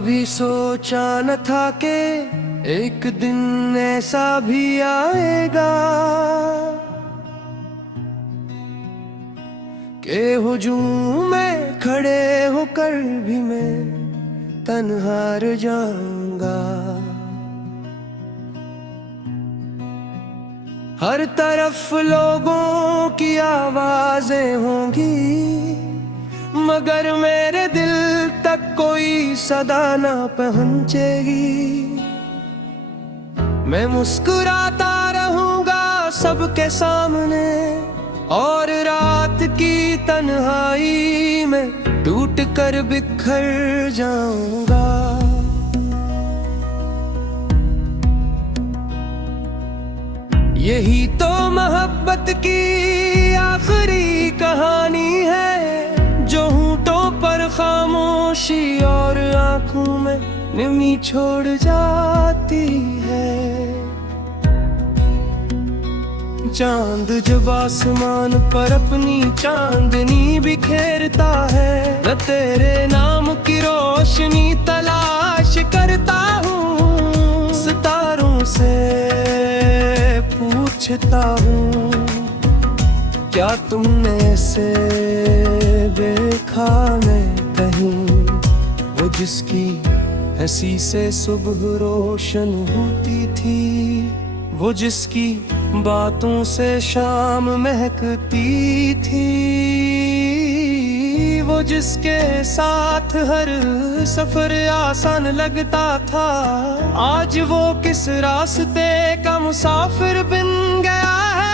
कभी सोचा न था कि एक दिन ऐसा भी आएगा कि हुजूम में खड़े होकर भी मैं तन्हा रह जाऊंगा। हर तरफ लोगों की आवाजें होंगी मगर मेरे दिल तक कोई सदा ना पहुंचेगी। मैं मुस्कुराता रहूंगा सबके सामने और रात की तन्हाई में टूट कर बिखर जाऊंगा। यही तो मोहब्बत की आखिरी कहानी है जो होठों पर खामोशी और आंखों में नमी छोड़ जाती है। चांद जब आसमान पर अपनी चांदनी बिखेरता है मैं तेरे नाम की रोशनी तलाश करता हूँ। सितारों से पूछता हूँ क्या तुमने से देखा मैं कहीं वो जिसकी हंसी से सुबह रोशन होती थी, वो जिसकी बातों से शाम महकती थी, वो जिसके साथ हर सफर आसान लगता था। आज वो किस रास्ते का मुसाफिर बन गया है।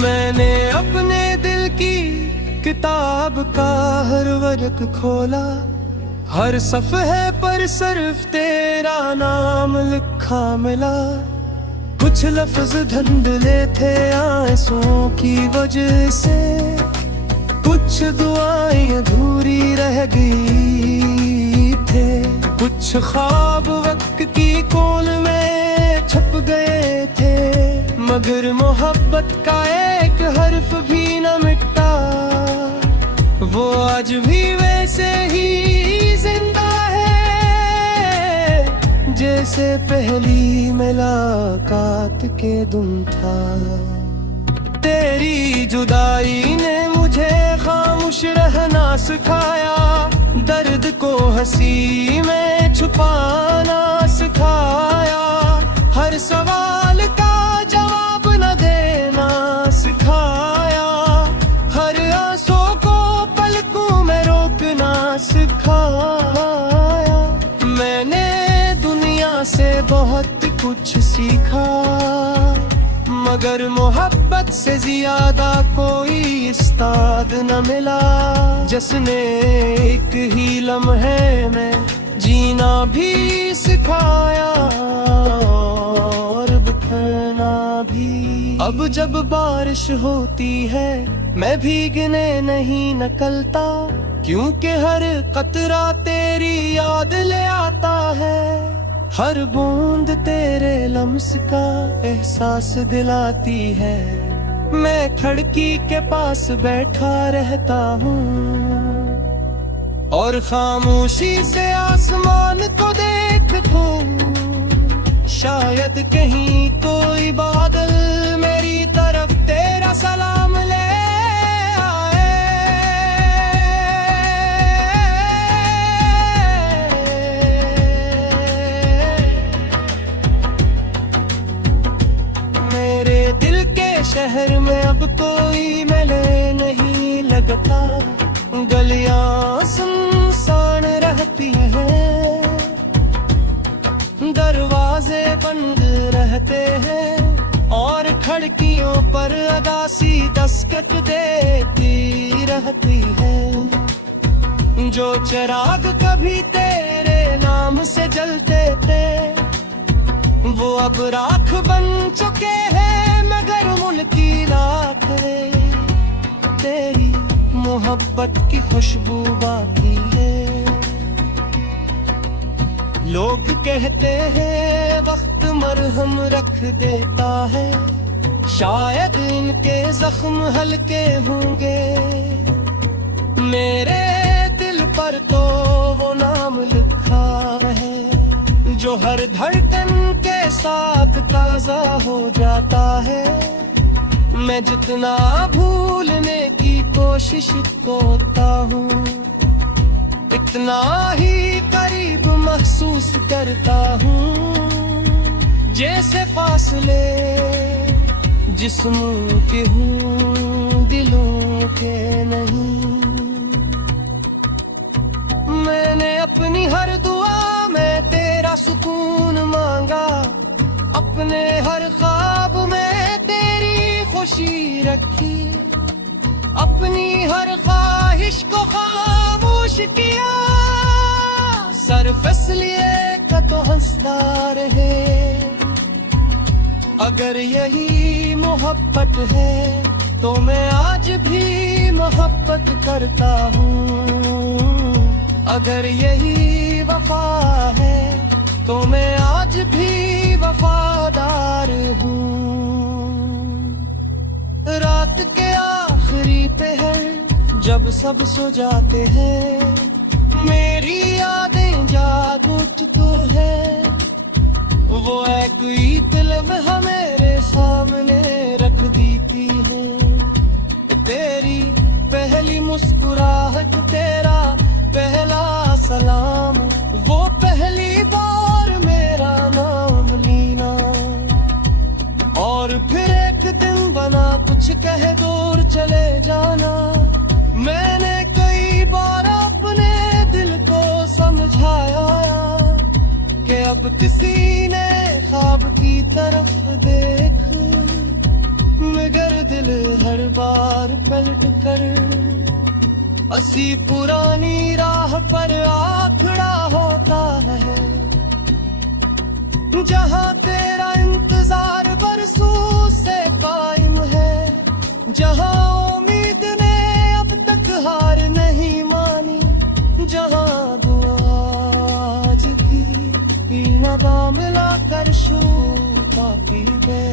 मैंने अपने दिल की किताब का हर वर्क खोला, हर सफ़हे पर सिर्फ तेरा नाम लिखा मिला। कुछ लफ्ज धुंधले थे आंसुओं की वजह से, कुछ दुआएं अधूरी रह गई थे, कुछ ख्वाब वक्त की कोल में छप गए थे। मगर मोहब्बत का एक हर्फ भी न मिटा, वो आज भी वैसे ही जिंदा है जैसे पहली मुलाकात के दिन था। तेरी जुदाई ने मुझे खामोश रहना सिखाया, दर्द को हंसी में छुपाना सिखाया, हर सवाल का जवाब न देना सिखाया, हर आंसू को पलकों में रोकना सिखाया। मैंने दुनिया से बहुत कुछ सीखा मगर मोहब्बत से ज्यादा कोई उस्ताद न मिला, जिसने एक ही लम्हे में जीना भी सिखाया और बिखरना भी। अब जब बारिश होती है मैं भीगने नहीं निकलता, क्योंकि हर कतरा तेरी याद ले आता है, हर बूंद तेरे लम्स का एहसास दिलाती है। मैं खिड़की के पास बैठा रहता हूँ और खामोशी से आसमान को देखूं, शायद कहीं कोई बादल मेरी तरफ तेरा सलाम ले आए। मेरे दिल के शहर में अब कोई मेले नहीं लगता, गलियां सुनसान रहती हैं, दरवाजे बंद रहते हैं और खिड़कियों पर अदासी दस्तक देती रहती है। जो चिराग कभी तेरे नाम से जलते थे वो अब राख बन चुके हैं, मगर मुल्की राख है, तेरी मोहब्बत की खुशबू बाकी है। लोग कहते हैं वक्त मरहम रख देता है। शायद इनके जख्म हल्के होंगे, मेरे दिल पर तो वो नाम लिखा है जो हर धड़कन के साथ ताजा हो जाता है। मैं जितना भूलने की कोशिश करता हूँ, इतना ही करीब महसूस करता हूँ। जैसे फासले जिस्मों के हूँ, दिलों के नहीं। मैंने अपनी हर दुआ में तेरा सुकून मांगा, अपने हर ख्वाब में तेरी खुशी रखी, अपनी हर ख्वाहिश को खामोश किया। सिर्फ इसलिए का तो हंसता रहे। अगर यही मोहब्बत है तो मैं आज भी मोहब्बत करता हूँ। अगर यही वफा है तो मैं आज भी वफादार हूँ। रात के आखिरी पहर जब सब सो जाते हैं, मेरी यादें जाग उठती है। वो एक लम्हा मेरे सामने रख देती है। तेरी पहली मुस्कुराहट, तेरा पहला सलाम, वो पहली बार मेरा नाम लेना। और फिर एक दिन बना कुछ कह दूर चले जाना। मैंने कई बार अपने दिल को समझाया कि अब किसी ने ख्वाब की तरफ देख, मगर दिल हर बार पलट कर असी पुरानी राह पर आ खड़ा होता है। जहाँ तेरा इंतजार बरसों से कायम है, जहाँ उम्मीद ने अब तक हार नहीं मानी, जहाँ दुआ आज की नाकाम मिला कर शो पाती है।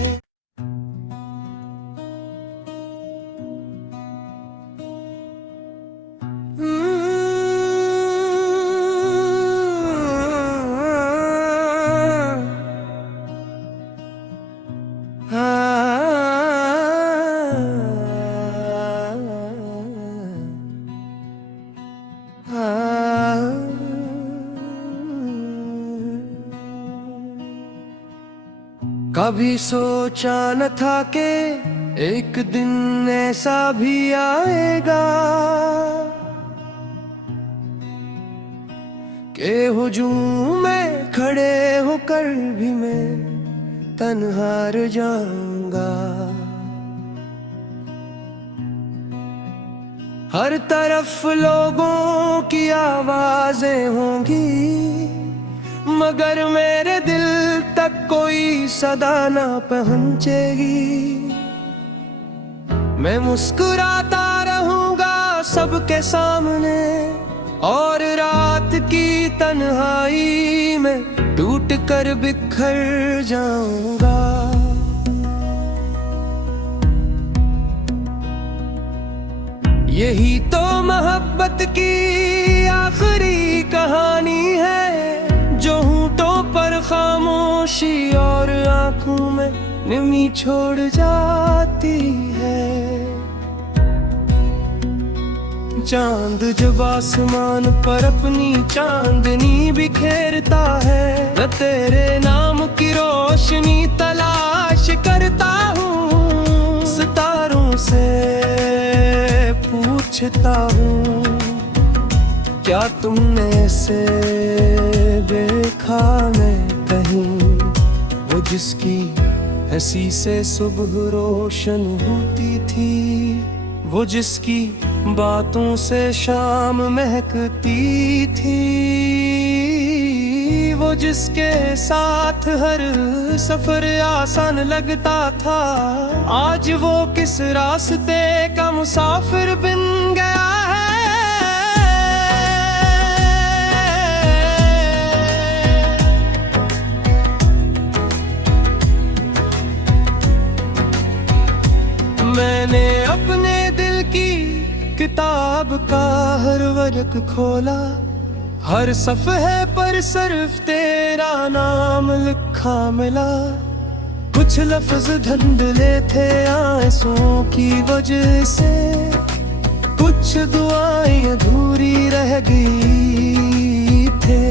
कभी सोचा न था कि एक दिन ऐसा भी आएगा कि हुजूम में खड़े होकर भी मैं तन्हा रह जाऊंगा। हर तरफ लोगों की आवाजें होंगी, मगर मेरे दिल तक कोई सदा ना पहुंचेगी। मैं मुस्कुराता रहूंगा सबके सामने, और रात की तन्हाई में टूट कर बिखर जाऊंगा। यही तो मोहब्बत की आखिरी कहानी है, जो होंठों पर खामोशी और आंखों में नमी छोड़ जाती है। चांद जब आसमान पर अपनी चांदनी बिखेरता है, मैं तेरे नाम की रोशनी तलाश करता हूँ। सितारों से पूछता हूँ, क्या तुमने से देखा मैं कहीं, वो जिसकी हंसी से सुबह रोशन होती थी, वो जिसकी बातों से शाम महकती थी, वो जिसके साथ हर सफर आसान लगता था। आज वो किस रास्ते का मुसाफिर बन गया है। मैंने अपने दिल की किताब का हर वर्ग खोला, हर सफ़हे पर सिर्फ तेरा नाम लिखा मिला। कुछ लफ्ज धुंधले थे आंसुओं की वजह से, कुछ दुआएं अधूरी रह गई थे,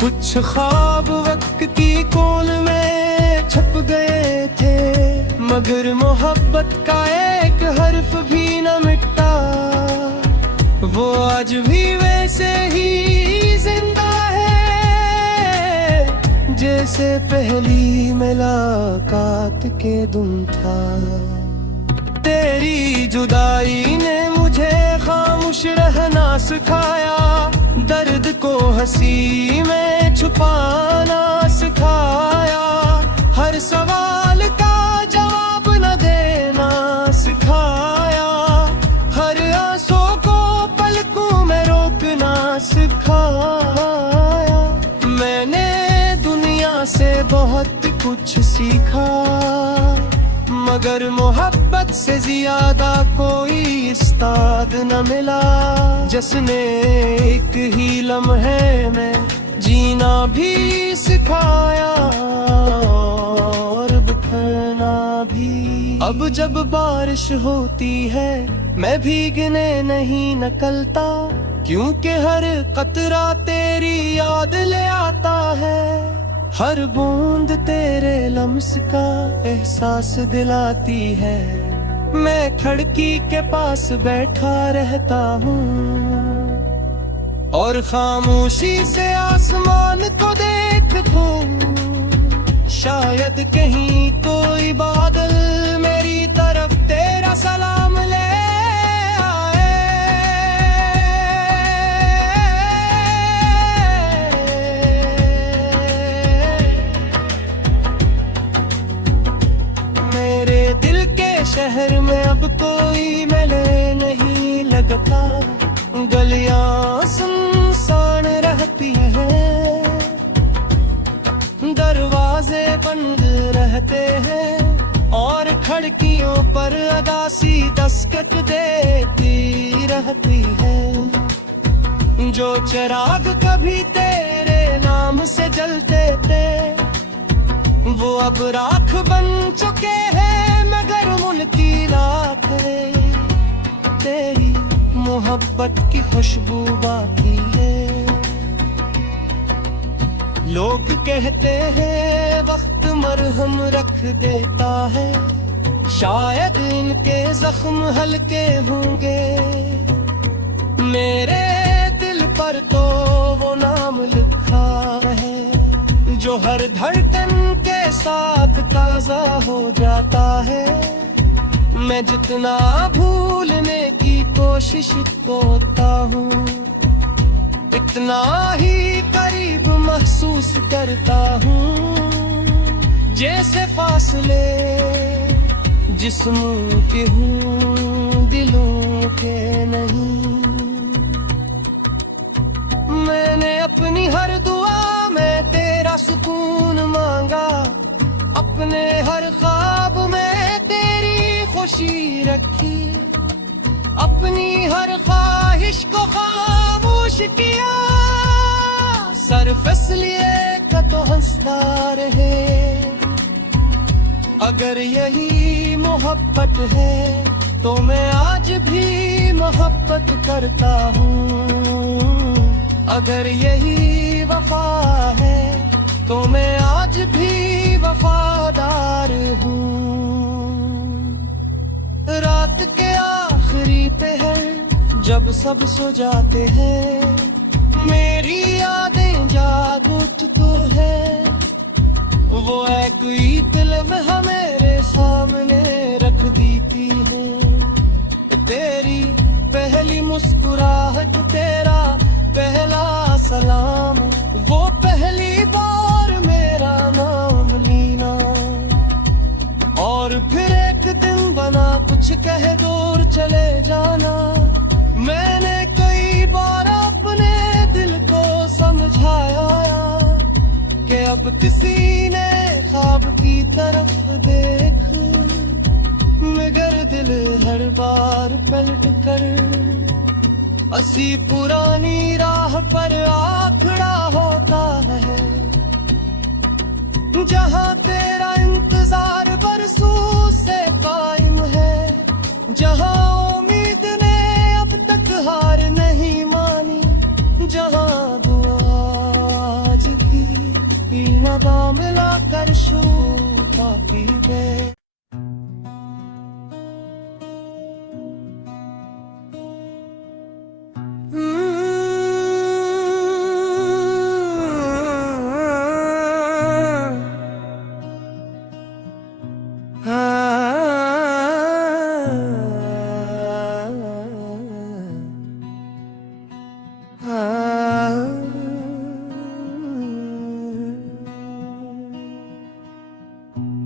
कुछ ख्वाब वक्त की कोल में छप गए थे। मगर मोहब्बत का एक हर्फ भी न मिटता, वो आज भी वैसे ही जिंदा है जैसे पहली मुलाकात के दिन था। तेरी जुदाई ने मुझे खामोश रहना सिखाया, दर्द को हंसी में छुपाना सिखाया, हर सवाल का जवाब न देना सिखाया, हर आंसू को पलकों में रोकना सिखाया। मैंने दुनिया से बहुत कुछ सीखा, मगर मोहब्बत से ज्यादा कोई उस्ताद न मिला, जिसने एक ही लम्हे में जीना भी सिखाया और बिखरना भी। अब जब बारिश होती है मैं भीगने नहीं निकलता, क्योंकि हर कतरा तेरी याद ले आता है, हर बूंद तेरे लम्स का एहसास दिलाती है। मैं खिड़की के पास बैठा रहता हूँ और खामोशी से आसमान को देखूं, शायद कहीं कोई बादल मेरी तरफ तेरा सलाम ले शहर में अब कोई मेले नहीं लगता, गलियां सुनसान रहती हैं, दरवाजे बंद रहते हैं और खिड़कियों पर अदासी दस्तक देती रहती है। जो चिराग कभी तेरे नाम से जलते थे वो अब राख बन चुके हैं, मगर उनकी लाख है, तेरी मोहब्बत की खुशबू बाकी है। लोग कहते हैं वक्त मरहम रख देता है, शायद इनके जख्म हल्के होंगे, मेरे दिल पर तो वो नाम लिखा है जो हर धड़कन के साथ ताजा हो जाता है। मैं जितना भूलने की कोशिश करता हूँ, इतना ही करीब महसूस करता हूँ, जैसे फासले जिस्मों के हूँ दिलों के नहीं। मैंने अपनी हर दुआ में तेरा सुकून मांगा, अपने हर ख्वाब में तेरी खुशी रखी, अपनी हर ख्वाहिश को खामोश किया, सिर्फ इसलिए कि तो हंसता रहे। अगर यही मोहब्बत है तो मैं आज भी मोहब्बत करता हूँ, अगर यही वफा है तो मैं आज भी वफादार हूँ। रात के आखिरी पहर जब सब सो जाते हैं, मेरी यादें जाग उठ तो है, वो एक फिल्म मेरे सामने रख देती है। तेरी पहली मुस्कुराहट, तेरा पहला सलाम, वो पहली बार मेरा नाम लेना, और फिर एक दिन बना कुछ कहे दूर चले जाना। मैंने कई बार अपने दिल को समझाया कि अब किसी ने ख्वाब की तरफ देख, मगर दिल हर बार पलट कर असी पुरानी राह पर आखड़ा होता है। जहाँ तेरा इंतजार बरसों से कायम है, जहाँ उम्मीद ने अब तक हार नहीं मानी, जहाँ दुआ आज भी नदा मिला कर शो पाती है।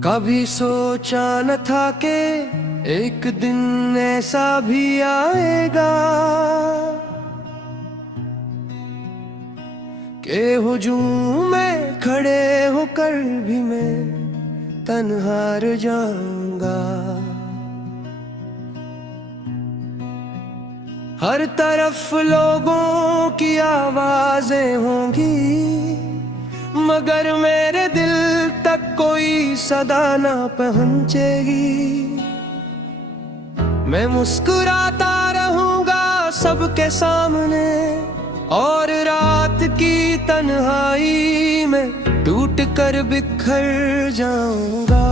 कभी सोचा न था कि एक दिन ऐसा भी आएगा कि हुजूम में खड़े होकर भी मैं तन्हा रह जाऊंगा। हर तरफ लोगों की आवाजें होंगी, मगर मेरे दिल तक कोई सदा ना पहुंचेगी। मैं मुस्कुराता रहूंगा सबके सामने, और रात की तन्हाई में टूट कर बिखर जाऊंगा।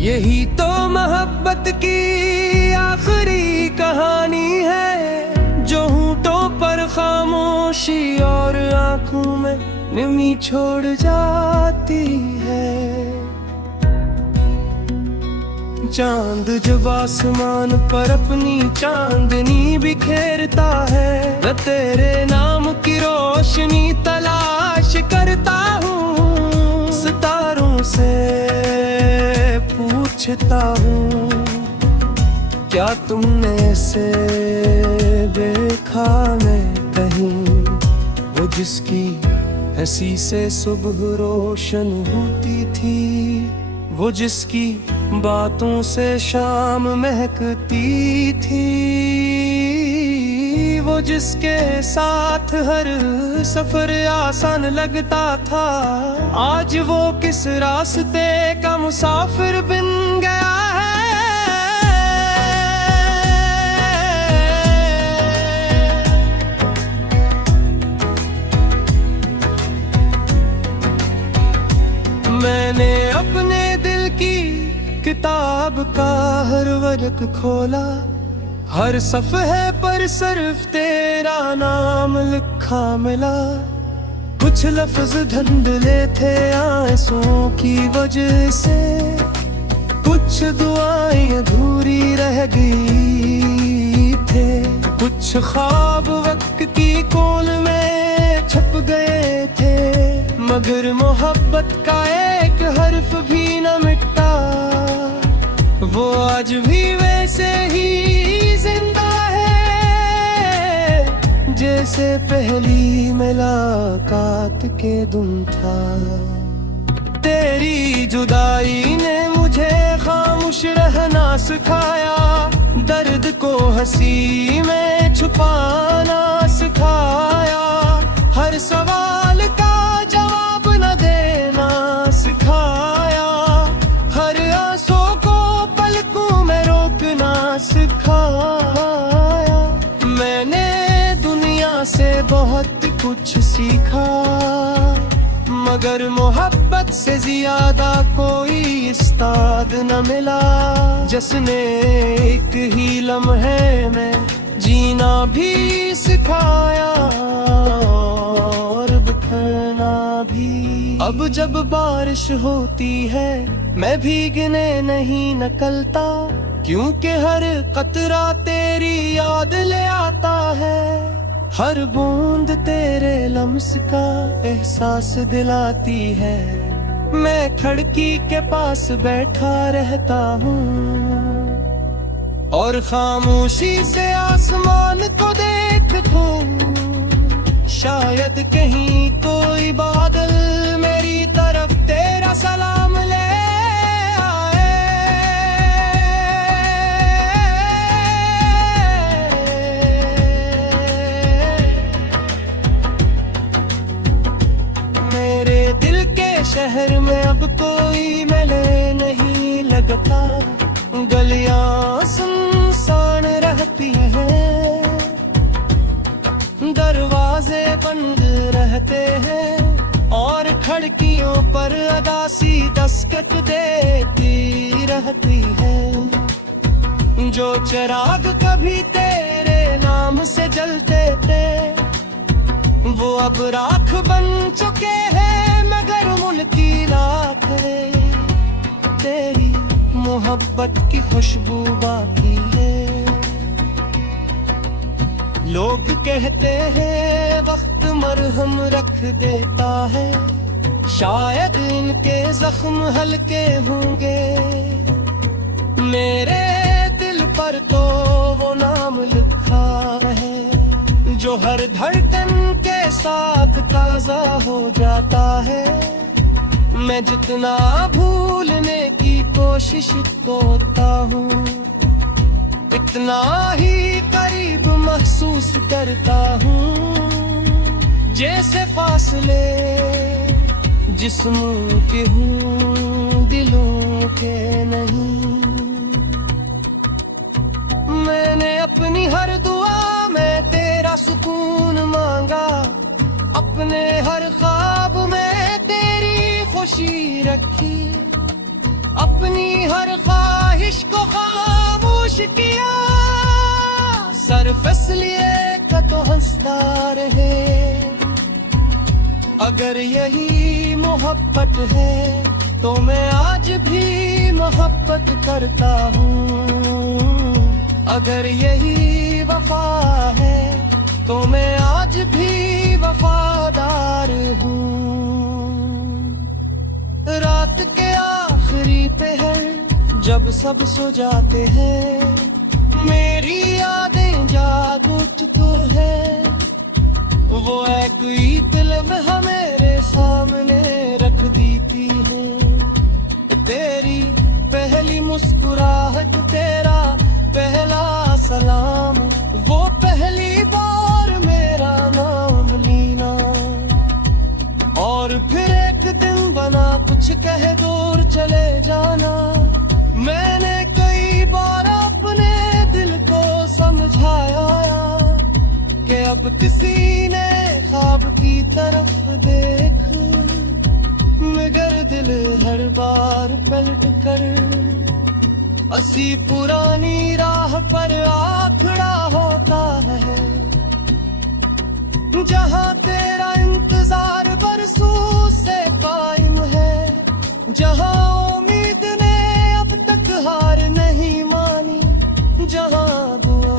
यही तो मोहब्बत की आखिरी कहानी है, जो होंठों पर खामोशी और आंखों में नमी छोड़ जाती है। चांद जब आसमान पर अपनी चांदनी बिखेरता है, मैं तेरे नाम की रोशनी तलाश करता हूँ। सितारों से पूछता हूँ, क्या तुमने से देखा मैं कहीं, वो जिसकी हंसी से सुबह रोशन होती थी, वो जिसकी बातों से शाम महकती थी, वो जिसके साथ हर सफर आसान लगता था। आज वो किस रास्ते का मुसाफिर बन गया है। मैंने अपने दिल की किताब का हर वर्क खोला, हर सफ़हे पर सिर्फ तेरा नाम लिखा मिला। कुछ लफ्ज धुंधले थे आंसुओं की वजह से, कुछ दुआएं अधूरी रह गई थे, कुछ ख्वाब वक्त की कोल में छप गए थे, मगर मोहब्बत का एक हर्फ भी न मिटा। वो आज भी वैसे ही जिंदा है, जैसे पहली मुलाकात के दिन था। तेरी जुदाई ने मुझे खामोश रहना सिखाया, दर्द को हंसी में छुपाना सिखाया, हर सवाल का जवाब न देना सिखाया, हर आंसू को पलकों में रोकना सिखाया। मैंने दुनिया से बहुत कुछ सीखा, मगर मोहब्बत से ज्यादा कोई उस्ताद न मिला, जिसने एक ही लम्हे में जीना भी सिखाया और बिखरना भी। अब जब बारिश होती है मैं भीगने नहीं निकलता, क्योंकि हर कतरा तेरी याद ले आता है, हर बूंद तेरे लम्स का एहसास दिलाती है। मैं खिड़की के पास बैठा रहता हूँ और खामोशी से आसमान को देखूं, शायद कहीं कोई बादल मेरी तरफ तेरा सलाम शहर में अब कोई मेले नहीं लगता, गलियां सुनसान रहती हैं, दरवाजे बंद रहते हैं और खिड़कियों पर अदासी दस्तक देती रहती है। जो चिराग कभी तेरे नाम से जलते थे वो अब राख बन चुके हैं, मगर मुल्की लाख है, तेरी मोहब्बत की खुशबू बाकी है। लोग कहते हैं वक्त मरहम रख देता है, शायद इनके जख्म हल्के होंगे, मेरे दिल पर तो वो नाम लिखा है जो हर धड़कन के साथ ताजा हो जाता है। मैं जितना भूलने की कोशिश करता हूँ, इतना ही करीब महसूस करता हूँ, जैसे फासले जिस्मों के हूँ दिलों के नहीं। मैंने अपनी हर दुआ में तेरा सुकून मांगा, अपने हर ख्वाब में तेरी खुशी रखी, अपनी हर ख्वाहिश को खामोश किया, सिर्फ इसलिए का तो हंसता रहे। अगर यही मोहब्बत है तो मैं आज भी मोहब्बत करता हूँ, अगर यही वफा है तो मैं आज भी वफादार हूँ। रात के आखिरी पहर जब सब सो जाते हैं, मेरी यादें जाग उठती है, वो एक ही फिल्म मेरे सामने रख देती है। तेरी पहली मुस्कुराहट, तेरा पहला सलाम, वो पहली बार मेरा नाम लेना, और फिर एक दिन बना कुछ कह दूर चले जाना। मैंने कई बार अपने दिल को समझाया कि अब किसी ने ख्वाब की तरफ देख, मगर दिल हर बार पलट कर असी पुरानी राह पर आ खड़ा होता है, जहाँ तेरा इंतजार बरसों से कायम है, जहाँ उम्मीद ने अब तक हार नहीं मानी, जहाँ दुआ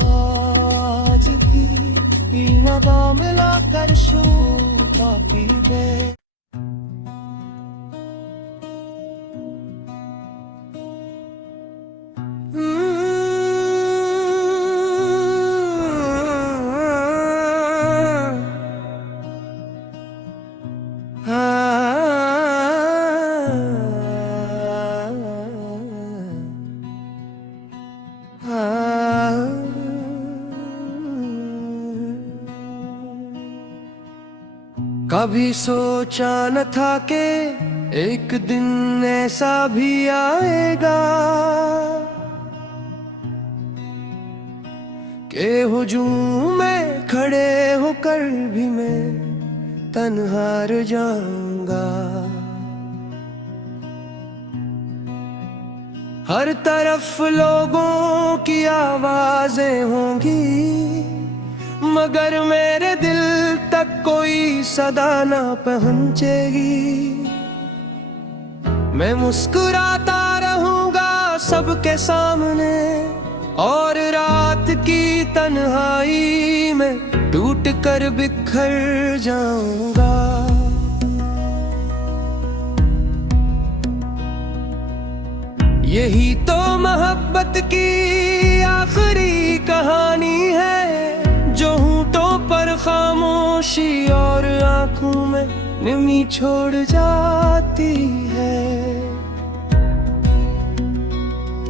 आज भी नदा मिला कर शो पाती है। कभी सोचा न था कि एक दिन ऐसा भी आएगा कि हुजूम में खड़े होकर भी मैं तन्हा रह जाऊंगा। हर तरफ लोगों की आवाजें होंगी, मगर मेरे दिल तक कोई सदा ना पहुंचेगी। मैं मुस्कुराता रहूंगा सबके सामने, और रात की तन्हाई में टूट कर बिखर जाऊंगा। यही तो मोहब्बत की आखिरी कहानी है, जो होठों पर खामोशी और आंखों में नमी छोड़ जाती है।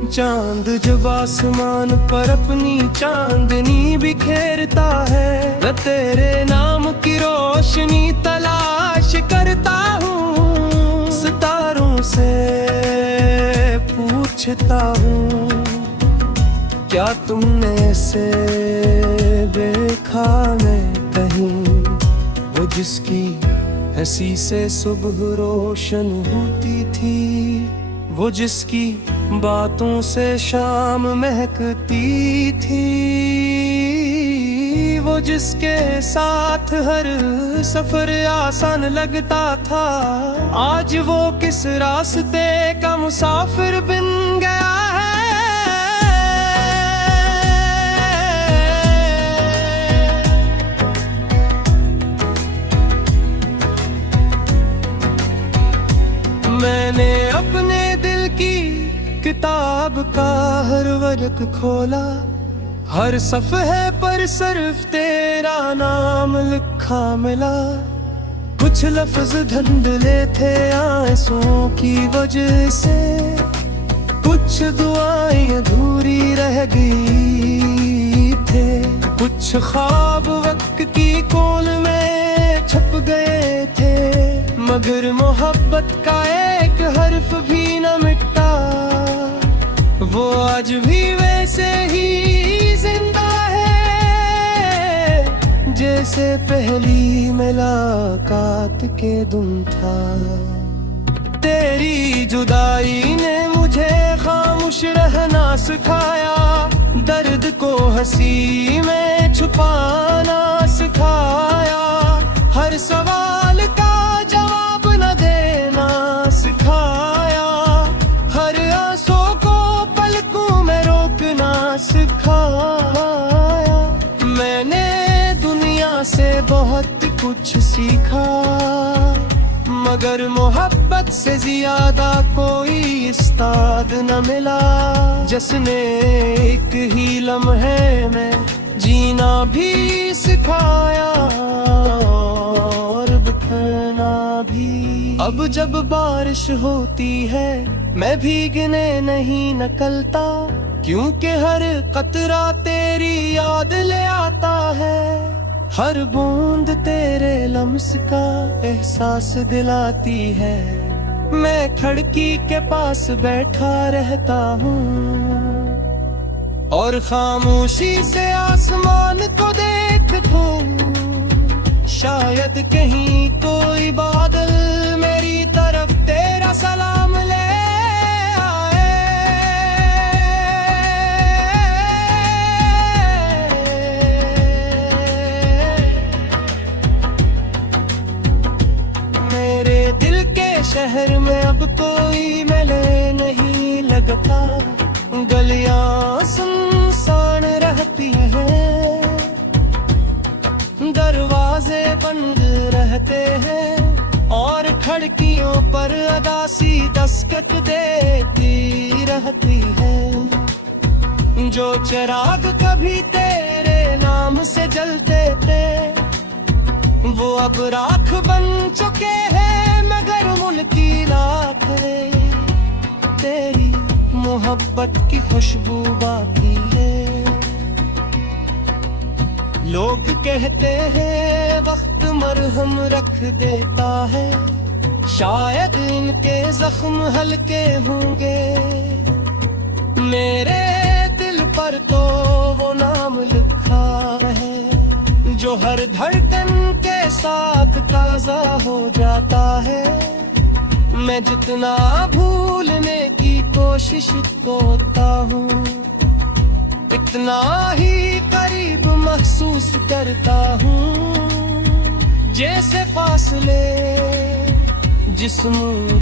चांद जब आसमान पर अपनी चांदनी बिखेरता है, मैं तेरे नाम की रोशनी तलाश करता हूँ। पूछता हूँ, क्या तुमने से देखा मैं कहीं, वो जिसकी हंसी से सुबह रोशन होती थी, वो जिसकी बातों से शाम महकती थी, वो जिसके साथ हर सफर आसान लगता था। आज वो किस रास्ते का मुसाफिर बन गया है। मैंने अपने दिल की किताब का हर वर्क खोला, हर सफ़हे पर सिर्फ तेरा नाम लिखा मिला। कुछ लफ्ज धुंधले थे आंसुओं की वजह से, कुछ दुआएं अधूरी रह गई थे, कुछ ख्वाब वक्त की कोल में छप गए थे, मगर मोहब्बत का एक हर्फ भी न मिटता, वो आज भी वैसे ही जिंदा है जैसे पहली मुलाकात के दिन था। तेरी जुदाई ने मुझे खामोश रहना सिखाया, दर्द को हंसी में छुपाना सिखाया, हर सवाल का जवाब न देना सिखाया, हर आंसू को पलकों में रोकना सिखाया। मैंने दुनिया से बहुत कुछ सीखा, मगर मोहब्बत से ज्यादा कोई उस्ताद न मिला, जिसने एक ही लम्हे में जीना भी सिखाया और बिखरना भी। अब जब बारिश होती है मैं भीगने नहीं निकलता, क्योंकि हर कतरा तेरी याद ले आता है, हर बूंद तेरे लम्स का एहसास दिलाती है। मैं खिड़की के पास बैठा रहता हूँ और खामोशी से आसमान को देखूं, शायद कहीं कोई बादल मेरी तरफ तेरा सलाम ले आए। मेरे दिल के शहर में अब कोई मेले नहीं लगता, गलियां सुनसान रहती हैं, दरवाजे बंद रहते हैं और खिड़कियों पर अदासी दस्तक देती रहती है। जो चिराग कभी तेरे नाम से जलते थे, वो अब राख बन चुके हैं, मगर मुल्की लाख है, तेरी मोहब्बत की खुशबू बाकी है। लोग कहते हैं वक्त मरहम रख देता है, शायद इनके जख्म हल्के होंगे, मेरे दिल पर तो वो नाम लिखा है जो हर धड़कन के साथ ताजा हो जाता है। मैं जितना भूलने की कोशिश करता हूँ, इतना ही करीब महसूस करता हूँ, जैसे फासले जिस्म